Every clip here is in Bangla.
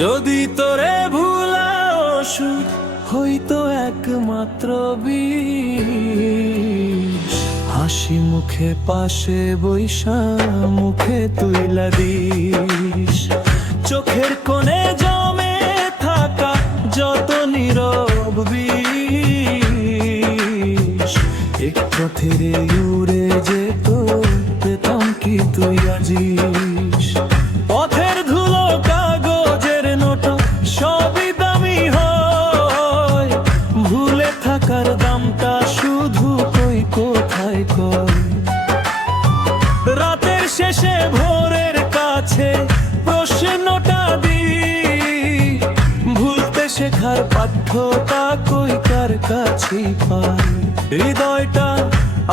যদি তোরে ভুলা ওষুধ হইতো একমাত্র বিষ, হাসি মুখে পাশে বৈশা মুখে তুইলা দিস। চোখের কোণে জমে থাকা যত নীরব বিষ, এক পথেরে উড়ে যেত, পেতাম কি তুই আজিস। পথের ধুলো কাগজের নোট সবই দামি হয়, ভুলে থাকার দামটা শুধু কই কোথায় কয়। রাতের শেষে ভোরের কাছে প্রশ্নটা দিই, ভুলতে শেখার পাঠ্যটা কই কার কাছে পাই। হৃদয়টা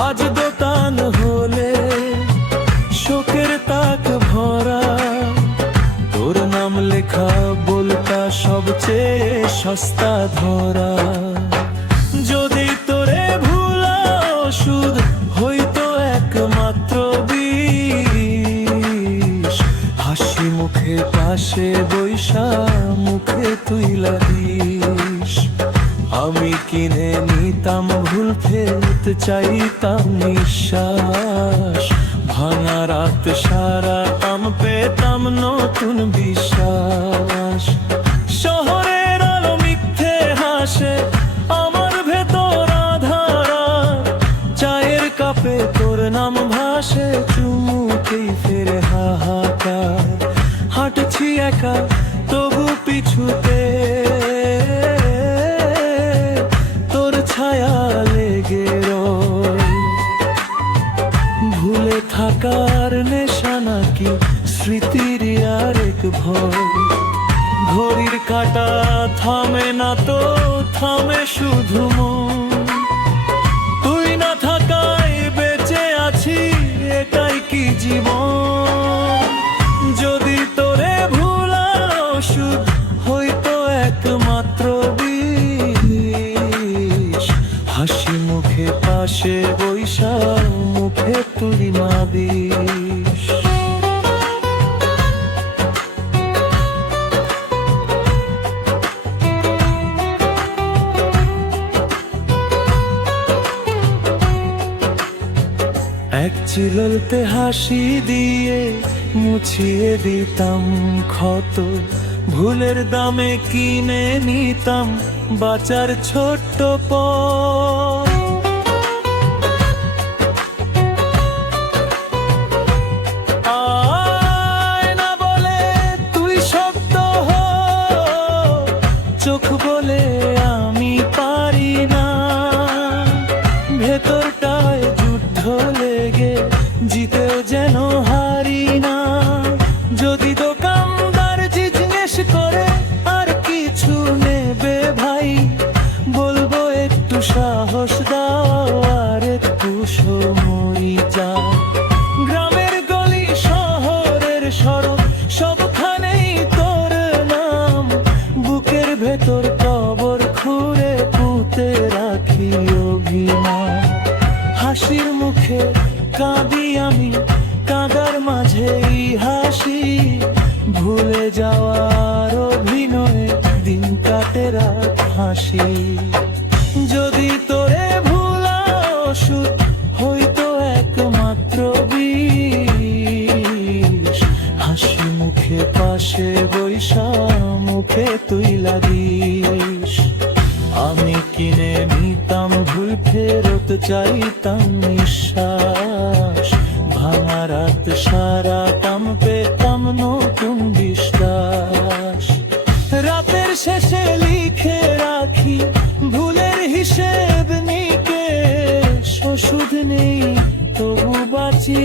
আজ দোতান হলে শোকের তাক ভরা, তোর নাম লেখা বলতা সবচেয়ে সস্তা ধরা। যদি তোরে ভুলা ওষুধ হইতো একমাত্র বিষ, হাসি মুখে পাশে বৈশা মুখে তুইলা দিস। আমি কিনে নিতাম ভুল ফেরত চাইতাম নিঃশ্বাস, ভাঙা রাত সারাতাম পেতাম নতুন বিশ্বাস। শহরের আলো মিথ্যে হাসে আমার ভেতর আধারা, চায়ের কাপে তোর নাম ভাসে চুমুকেই ফেরে হাহাকার। হাঁটছি একা তবু পিছুতে তোর ছায়া লেগে রয়। ভুলে থাকার নেশা নাকি স্মৃতির আরেক ভয়, ঘড়ির কাঁটা থামে না তো থামে শুধু মন। তুই না থাকায় বেঁচে আছি এটাই কি জীবন। যদি তোরে ভুলা ওষুধ হইতো একমাত্র বিষ, হাসি মুখে পাশে বৈশা মুখে তুলি না দিস। এক চিলতে হাসি দিয়ে মুছিয়ে দিতাম ক্ষত, ভুলের দামে কিনে নিতাম বাঁচার ছোট্ট পথ। আয়না বলে তুই শক্ত হ, চোখ বলে আমি পারি না, ভেতরটায় যুদ্ধ লেগে জিতেও যেন হারি না। যদি দোকানদার জিজ্ঞেস করে আর কিছু নেবে ভাই, বলবো একটু সাহস দাও আর একটু সময় যাও। গ্রামের গলি শহরের সড়ক সবখানেই তোর নাম, বুকের ভেতর কবর খুঁড়ে পুঁতে রাখি অভিমান। হাসির মুখে কাঁদি আমি, কাঁদার মাঝেই হাসি, ভুলে যাওয়ার অভিনয়ে দিন কাটে রাত হাসি। যদি তোরে ভুলা ওষুধ হইতো একমাত্র বিষ, হাসি মুখে পাশে বৈশা মুখে তুইলা দিস। আমি কিনে নিতাম ভুল ফেরত চাইতাম নিঃশ্বাস, ভাঙা রাত সারাতাম পেতাম নতুন বিশ্বাস। রাতের শেষে লিখে রাখি ভুলের হিসেব নিকেশ, ওষুধ নেই তবু বাঁচি।